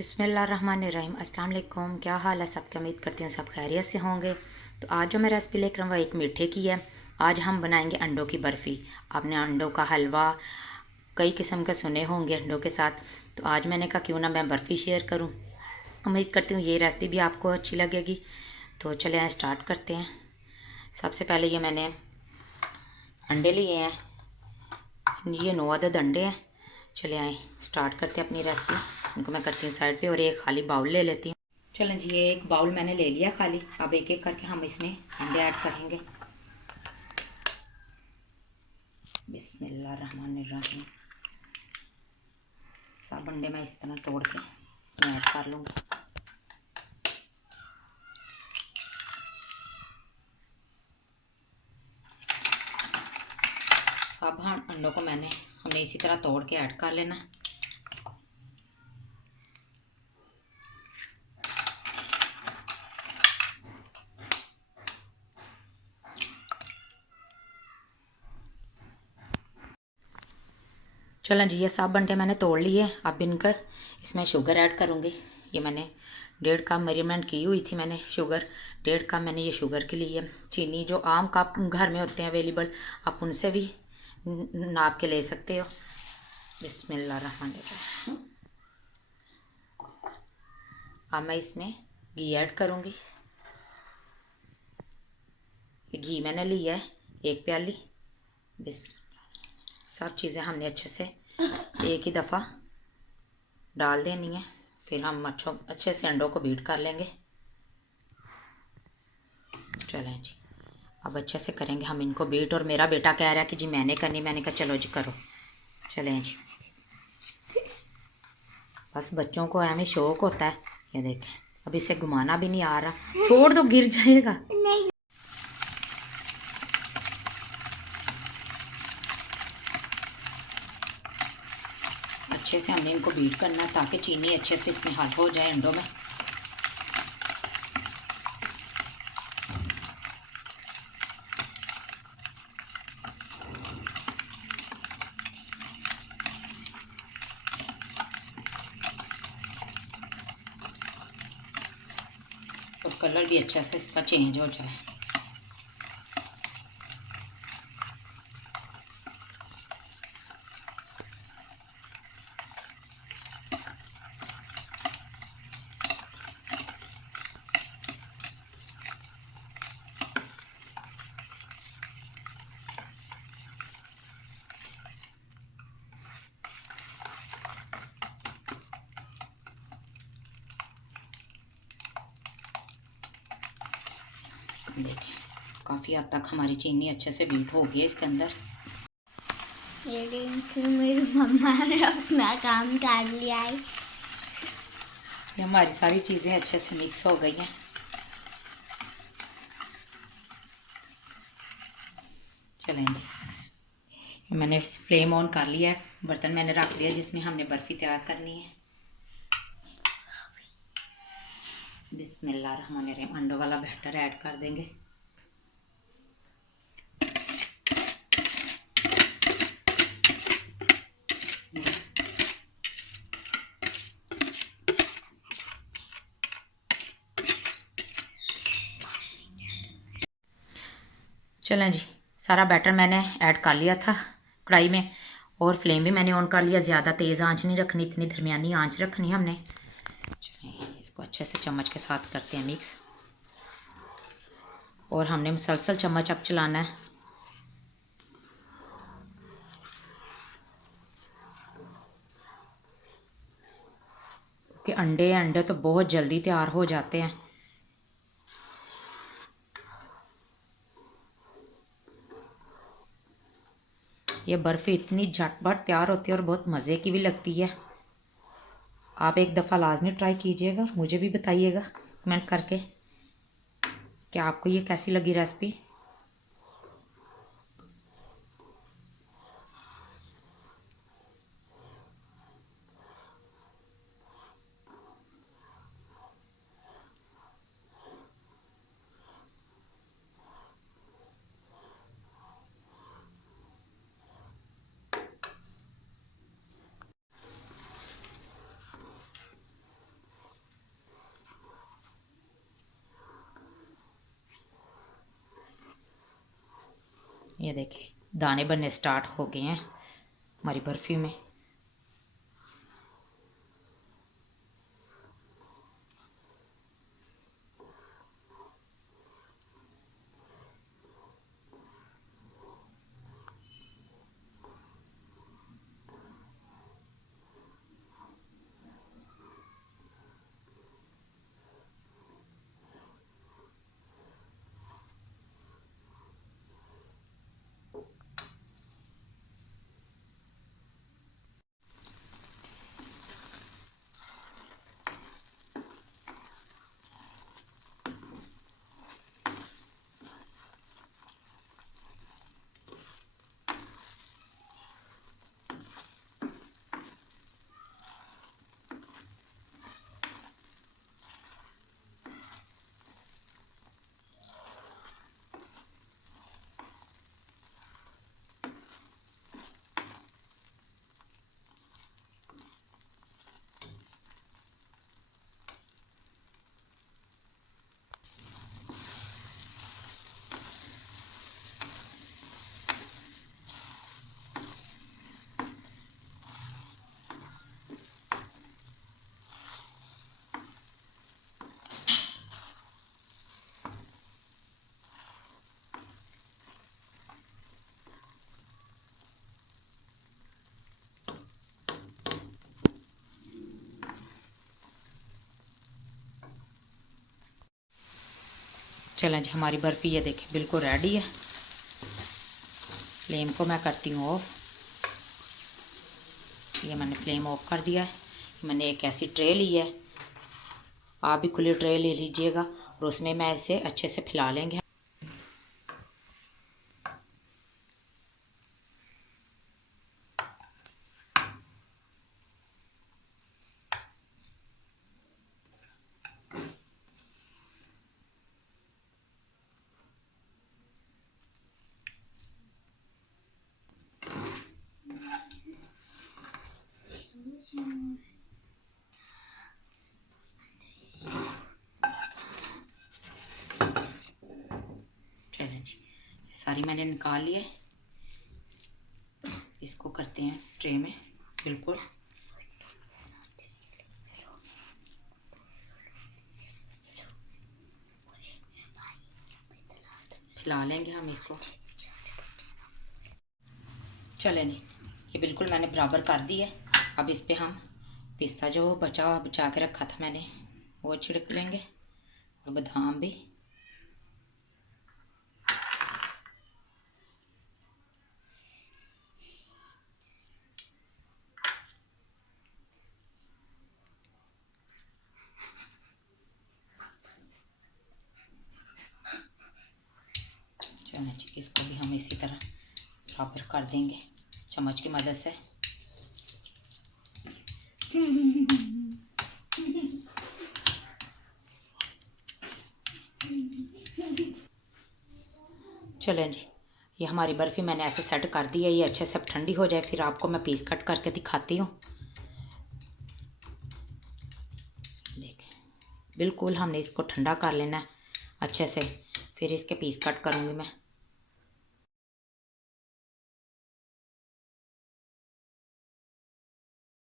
बिस्मिल्लाहिर्रहमानिर्रहीम। अस्सलाम वालेकुम। क्या हाल है सबके? उम्मीद करती हूँ सब खैरियत से होंगे। तो आज जो मैं रेसिपी लेकर आऊँ वो एक मीठे की है। आज हम बनाएंगे अंडों की बर्फ़ी। आपने अंडों का हलवा कई किस्म के सुने होंगे अंडों के साथ, तो आज मैंने कहा क्यों ना मैं बर्फ़ी शेयर करूँ। उम्मीद करती हूँ ये रेसिपी भी आपको अच्छी लगेगी। तो चले आए स्टार्ट करते हैं। सबसे पहले ये मैंने अंडे लिए हैं, ये 9 अदद अंडे हैं। चले आए स्टार्ट करते हैं अपनी रेसिपी। इनको मैं करती हूँ साइड पे और एक खाली बाउल ले लेती हूँ। चलें जी, ये एक बाउल मैंने ले लिया खाली। अब एक एक करके हम इसमें अंडे ऐड करेंगे। बिस्मिल्लाहिर्रहमानिर्रहीम। सब अंडे मैं इस तरह तोड़ के इसमें ऐड कर लूँगी। सब अंडों को हमने इसी तरह तोड़ के ऐड कर लेना। चलें जी, ये सब अंडे मैंने तोड़ लिए। अब इनका इसमें शुगर ऐड करूँगी। ये मैंने 1.5 कप मेजरमेंट की हुई थी मैंने शुगर। 1.5 कप मैंने ये शुगर के लिए। चीनी जो आम कप घर में होते हैं अवेलेबल, आप उनसे भी नाप के ले सकते हो। बिस्मिल्लाहिर्रहमानिर्रहीम। अब मैं इसमें घी ऐड करूँगी। घी मैंने लिया है 1 प्याली। बिस सब चीज़ें हमने अच्छे से एक ही दफ़ा डाल देनी है, फिर हम अच्छे से अंडों को बीट कर लेंगे। चलें जी, अब अच्छे से करेंगे हम इनको बीट। और मेरा बेटा कह रहा है कि जी मैंने करनी। मैंने कहा चलो जी करो। चलें जी, बस बच्चों को हमें शौक़ होता है। ये देखें, अब इसे घुमाना भी नहीं आ रहा। छोड़ दो, गिर जाएगा। नहीं। अच्छे से हमने इनको बीट करना है ताकि चीनी अच्छे से इसमें हल हो जाए अंडों में। और कलर भी अच्छा से इसका चेंज हो जाए। देखें, काफ़ी हद तक हमारी चीनी अच्छे से बीट हो गई है इसके अंदर। ये फिर मेरी मम्मा ने अपना काम कर लिया है। ये हमारी सारी चीज़ें अच्छे से मिक्स हो गई हैं। चलें जी, मैंने फ्लेम ऑन कर लिया है। बर्तन मैंने रख दिया जिसमें हमने बर्फ़ी तैयार करनी है। बिस्मिल्लाहिर्रहमानिर्रहीम। अंडों वाला बैटर ऐड कर देंगे। चलें जी, सारा बैटर मैंने ऐड कर लिया था कढ़ाई में। और फ्लेम भी मैंने ऑन कर लिया। ज़्यादा तेज़ आंच नहीं रखनी, इतनी दरमियानी आंच रखनी है हमने। चलें, इसको अच्छे से चम्मच के साथ करते हैं मिक्स। और हमने मुसलसल चम्मच अब चलाना है। कि अंडे तो बहुत जल्दी तैयार हो जाते हैं। ये बर्फ़ी इतनी झटपट तैयार होती है और बहुत मज़े की भी लगती है। आप एक दफ़ा लाजमी ट्राई कीजिएगा और मुझे भी बताइएगा कमेंट करके कि आपको ये कैसी लगी रेसिपी। ये देखिए दाने बनने स्टार्ट हो गए हैं हमारी बर्फ़ी में। चलें जी हमारी बर्फ़ी ये देखिए बिल्कुल रेडी है। फ्लेम को मैं करती हूँ ऑफ़। ये मैंने फ्लेम ऑफ कर दिया है। मैंने एक ऐसी ट्रे ली है, आप भी खुली ट्रे ले लीजिएगा और उसमें मैं इसे अच्छे से फैला लेंगे। चलें जी सारी मैंने निकाल ली है। इसको करते हैं ट्रे में बिल्कुल फैला लेंगे हम इसको। चलें जी ये बिल्कुल मैंने बराबर कर दी है। अब इस पे हम पिस्ता जो बचा के रखा था मैंने वो छिड़क लेंगे और बादाम भी। चलें जी इसको भी हम इसी तरह बराबर कर देंगे चम्मच की मदद से। चलें जी ये हमारी बर्फ़ी मैंने ऐसे सेट कर दी है। ये अच्छे से अब ठंडी हो जाए फिर आपको मैं पीस कट करके दिखाती हूँ। देखें बिल्कुल हमने इसको ठंडा कर लेना है अच्छे से, फिर इसके पीस कट करूँगी मैं।